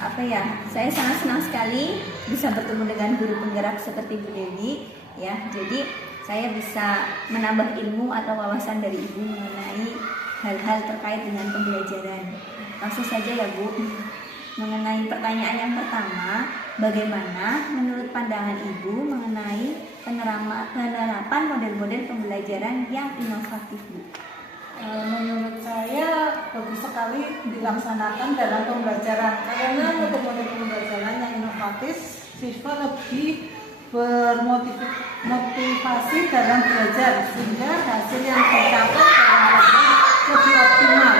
apa ya, saya sangat senang sekali bisa bertemu dengan guru penggerak seperti Bu Dewi ya. Jadi saya bisa menambah ilmu atau wawasan dari Ibu mengenai hal-hal terkait dengan pembelajaran. Langsung saja ya Bu, mengenai pertanyaan yang pertama, bagaimana menurut pandangan Ibu mengenai penerapan model-model pembelajaran yang inovatif Bu? Menurut saya bagus sekali dilaksanakan dalam pembelajaran karena model-model pembelajaran yang inovatif, siswa lebih bermotivasi dalam belajar sehingga hasil yang dicapai dalam belajar lebih optimal.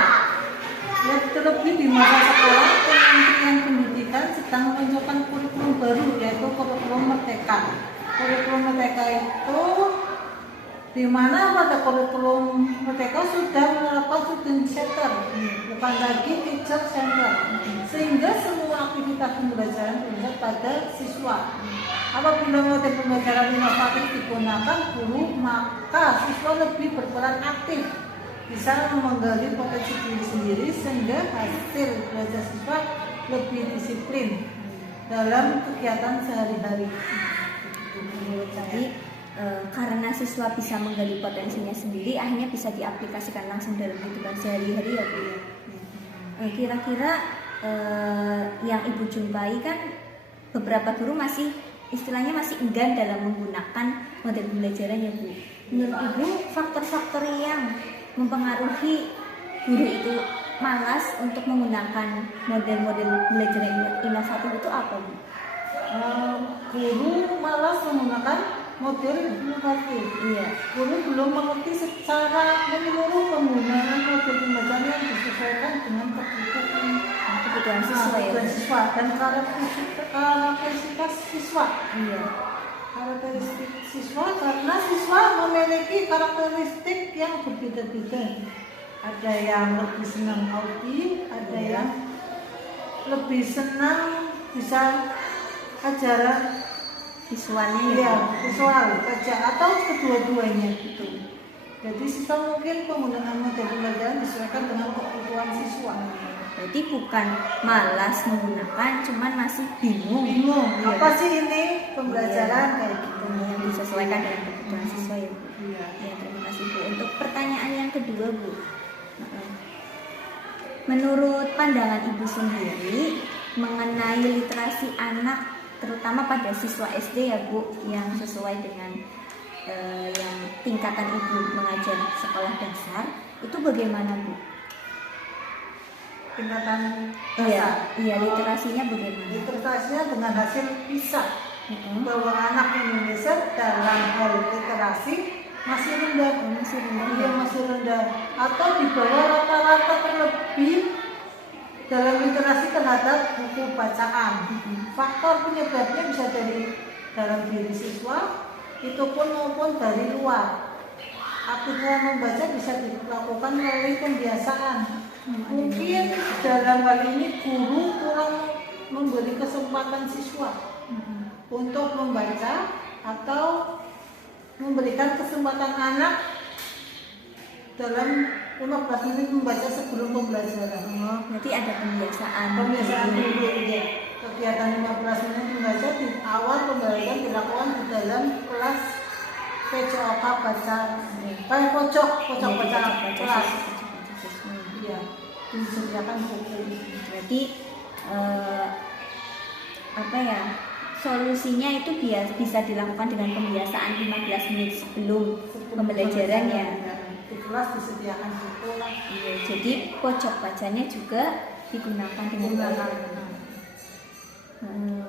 Terlebih di masa sekarang, Kementerian Pendidikan sedang menunjukkan kurikulum baru yaitu kurikulum Merdeka. Kurikulum Merdeka itu di mana pada kurikulum Merdeka sudah menerapkan student center, bukan lagi teacher center, sehingga semua aktivitas pembelajaran berpusat pada siswa. Apabila model pembelajaran inovatif digunakan guru, maka siswa lebih berperan aktif, bisa menggali potensi diri sendiri sehingga hasil belajar siswa lebih disiplin dalam kegiatan sehari-hari. Menurut saya, karena siswa bisa menggali potensinya sendiri, akhirnya bisa diaplikasikan langsung dalam kehidupan sehari-hari ya Bu. Kira-kira yang Ibu jumpai kan beberapa guru masih istilahnya masih enggan dalam menggunakan model pembelajaran ya Bu. Menurut Ibu, faktor-faktor yang mempengaruhi guru itu malas untuk menggunakan model-model belajaran inovatif itu apa Bu? Guru malas menggunakan model inovatif. Iya. Guru belum mengerti secara menyeluruh penggunaan model pembelajaran yang disesuaikan dengan kebutuhan siswa dan karakteristik siswa. Iya. Karakteristik siswa karena siswa memiliki karakteristik yang berbeda-beda. Ada yang lebih senang audit, ada yang lebih senang bisa ajaran visualnya ya, visual aja atau kedua-duanya gitu. Jadi siswa mungkin penggunaan model pembelajaran disesuaikan dengan kebutuhan siswa. Berarti bukan malas menggunakan, cuman masih bingung. Iya. Apa sih ini pembelajaran kayak gitu yang disesuaikan dengan kebutuhan siswa ya Bu. Iya. Ya, terima kasih Bu. Untuk pertanyaan yang kedua Bu, menurut pandangan Ibu sendiri mengenai literasi anak, terutama pada siswa SD ya Bu, yang sesuai dengan yang tingkatan Ibu mengajar sekolah dasar, itu bagaimana Bu? Tingkatan dasar. Iya, literasinya bagaimana? Literasinya dengan hasil PISA bahwa anak Indonesia dalam hal literasi masih rendah. Iya, masih rendah atau di bawah rata-rata terlebih dalam literasi terhadap buku bacaan. Faktor penyebabnya bisa dari dalam diri siswa, itu pun maupun dari luar. Aktivitas membaca bisa dilakukan melalui pembiasaan. Mungkin dalam hal ini guru kurang memberi kesempatan siswa untuk membaca atau memberikan kesempatan anak dalam 15 menit membaca sebelum pembelajaran. Berarti ada pembiasaan dulu ya. Kegiatan 15 menit membaca di awal pembelajaran dilakukan di dalam kelas PJOK baca. Pojok baca kelas. Iya, disediakan buku. Berarti apa ya? Solusinya itu bisa dilakukan dengan pembiasaan 15 menit sebelum pembelajaran ya. Di kelas disediakan buku lah. Iya, jadi pojok bacanya juga digunakan dengan baik.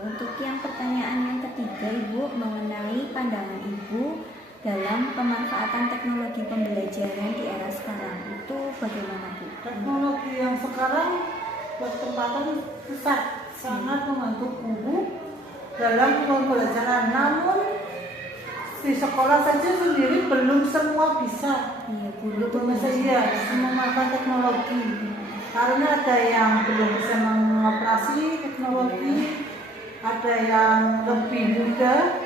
Untuk yang pertanyaan yang ketiga Ibu, mengenai pandangan Ibu dalam pemanfaatan teknologi pembelajaran di era sekarang, itu bagaimana Bu? Teknologi yang sekarang berkembang pesat, sangat membantu guru dalam pembelajaran. Namun di sekolah saja sendiri belum semua bisa. Iya, guru memakai teknologi. Karena ada yang belum bisa mengoperasi teknologi, ada yang lebih muda,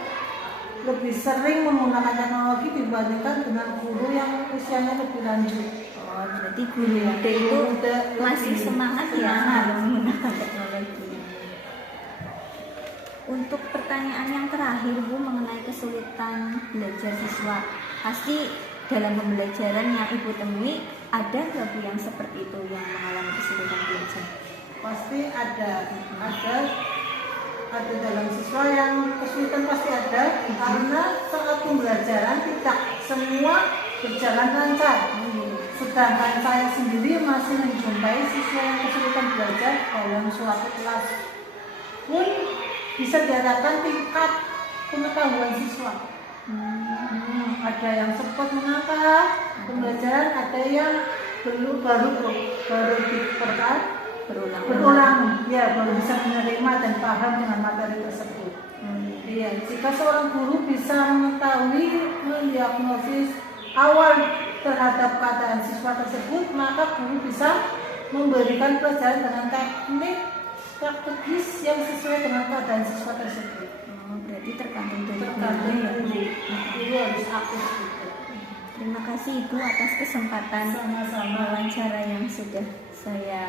lebih sering menggunakan teknologi dibandingkan dengan guru yang usianya lebih lanjut. Oh, berarti guru muda itu masih semangat ya dalam menggunakan teknologi. Untuk pertanyaan yang terakhir Bu, mengenai kesulitan belajar siswa, pasti dalam pembelajaran yang Ibu temui ada nggak Bu yang seperti itu, yang mengalami kesulitan belajar? Pasti ada dalam siswa yang kesulitan, pasti ada, karena saat pembelajaran tidak semua berjalan lancar. Sedangkan saya sendiri masih menjumpai siswa yang kesulitan belajar dalam suatu kelas pun bisa dikatakan tingkat pengetahuan siswa. Ada yang cepat menangkap pembelajaran, ada yang baru berulang, ya, baru bisa menerima dan paham dengan materi tersebut. Iya, jika seorang guru bisa mengetahui, mendiagnosis awal terhadap keadaan siswa tersebut, maka guru bisa memberikan pelajaran dengan teknik strategis yang sesuai dengan keadaan siswa tersebut. Berarti tergantung dari guru harus aktif gitu. Terima kasih Ibu atas kesempatan wawancara yang sudah saya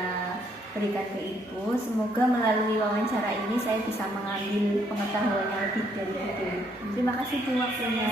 berikan ke Ibu. Semoga melalui wawancara ini saya bisa mengambil pengetahuan yang lebih dari Ibu. Terima kasih Bu waktunya.